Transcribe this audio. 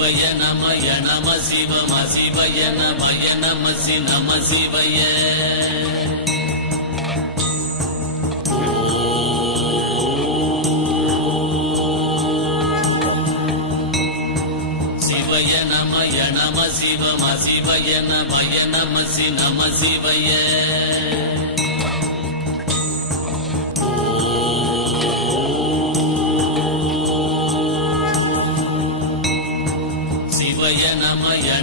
சிவய நமய நம சிவம சிவய நமய நம சி நம சிவய. சிவய நமய நம சிவம சிவய நமய நம சி நம சிவய.